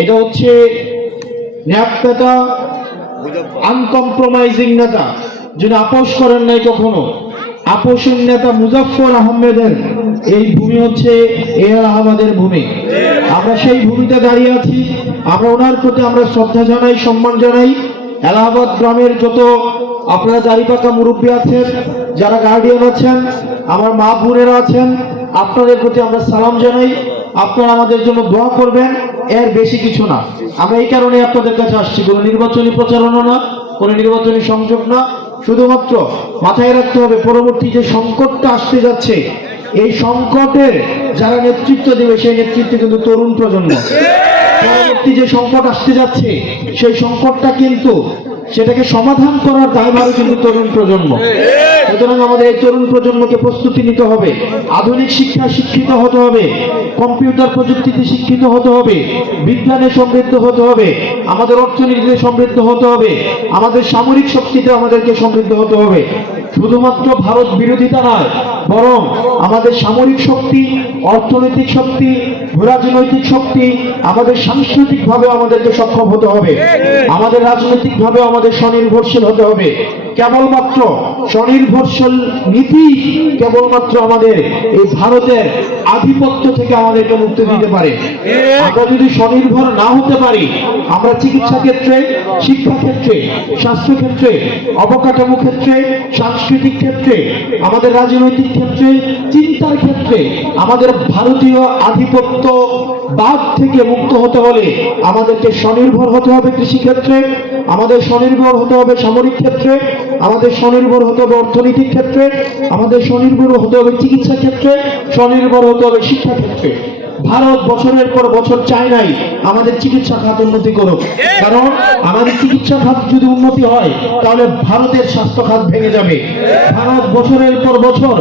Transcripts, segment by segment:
এটা হচ্ছে ন্যাপ নেতা, আনকম্প্রোমাইজিং নেতা, যিনি আপোষ করেন নাই কখনো। আপোষের নেতা মুজাফফর আহমেদের এই ভূমি হচ্ছে এআর আহমদের ভূমি। আমরা সেই ভূমিতে দাঁড়িয়ে আছি। আমরা ওনার প্রতি আমরা শ্রদ্ধা জানাই, সম্মান জানাই। এলাহাবাদ গ্রামের যত আপনারা দাড়িপাকা মুরব্বী আছেন, যারা গার্ডিয়ান আছেন, আমার মা বোনেরা আছেন, আপনাদের প্রতি আমরা সালাম জানাই। আপনারা আমাদের জন্য দোয়া করবেন, এর বেশি কিছু না। আমরা এই কারণে আপনাদের কাছে আসছি, কোনো নির্বাচনী প্রচারণা না, কোনো নির্বাচনী সংযোগ না। শুধুমাত্র মাথায় রাখতে হবে, পরবর্তী যে সংকটটা আসতে যাচ্ছে, এই সংকটের যারা নেতৃত্ব দেবে সেই নেতৃত্ব কিন্তু তরুণ প্রজন্ম। পরবর্তী যে সংকট আসতে যাচ্ছে সেই সংকটটা কিন্তু সেটাকে সমাধান করার দায়ভারও কিন্তু তরুণ প্রজন্ম। সুতরাং আমাদের এই তরুণ প্রজন্মকে প্রস্তুতি নিতে হবে, আধুনিক শিক্ষায় শিক্ষিত হতে হবে, কম্পিউটার প্রযুক্তিতে শিক্ষিত হতে হবে, বিজ্ঞানে সমৃদ্ধ হতে হবে, আমাদের অর্থনীতিতে সমৃদ্ধ হতে হবে, আমাদের সামরিক শক্তিতে আমাদেরকে সমৃদ্ধ হতে হবে। শুধুমাত্র ভারত বিরোধিতা নয়, বরং আমাদের সামরিক শক্তি, অর্থনৈতিক শক্তি, রাজনৈতিক শক্তি, আমাদের সাংস্কৃতিকভাবে আমাদেরকে সক্ষম হতে হবে, আমাদের রাজনৈতিকভাবে আমাদের স্বনির্ভরশীল হতে হবে। কেবলমাত্র স্বনির্ভরশীল নীতি কেবলমাত্র আমাদের এই ভারতের আধিপত্য থেকে আমাদেরকে মুক্তি দিতে পারে। আমরা যদি স্বনির্ভর না হতে পারি, আমরা চিকিৎসা ক্ষেত্রে, শিক্ষা ক্ষেত্রে, স্বাস্থ্য ক্ষেত্রে, অবকাঠামো ক্ষেত্রে, সাংস্কৃতিক ক্ষেত্রে, আমাদের রাজনৈতিক ক্ষেত্রে, চিন্তার ক্ষেত্রে আমাদের ভারতীয় আধিপত্য বাদ থেকে মুক্ত হতে হলে আমাদেরকে স্বনির্ভর হতে হবে কৃষিক্ষেত্রে, আমাদের স্বনির্ভর হতে হবে সামরিক ক্ষেত্রে, আমাদের স্বনির্ভর হতে হবে অর্থনৈতিক ক্ষেত্রে, আমাদের স্বনির্ভর হতে হবে চিকিৎসা ক্ষেত্রে, স্বনির্ভর হতে হবে শিক্ষা ক্ষেত্রে। ভারত বছরের পর বছর চায় নাই আমাদের চিকিৎসা খাত উন্নতি করুক, কারণ আমাদের চিকিৎসা খাত যদি উন্নতি হয় তাহলে ভারতের স্বাস্থ্য খাত ভেঙে যাবে। ভারত বছরের পর বছর,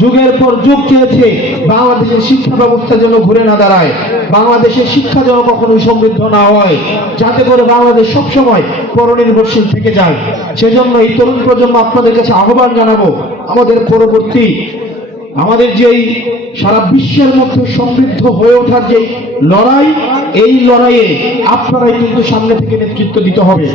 যুগের পর যুগ চেয়েছে বাংলাদেশের শিক্ষা ব্যবস্থা যেন ঘুরে না দাঁড়ায়, বাংলাদেশের শিক্ষা যেন কখনোই সমৃদ্ধ না হয়, যাতে করে বাংলাদেশ সবসময় পরনির্ভরশীল থেকে যায়। সেজন্য এই তরুণ প্রজন্ম আপনাদের কাছে আহ্বান জানাবো, আমাদের পরবর্তী আমাদের যেই সারা বিশ্বের মধ্যে সমৃদ্ধ হয়ে ওঠার যে লড়াই, এই লড়াইয়ে আপনারাই কিন্তু সামনে থেকে নেতৃত্ব দিতে হবে।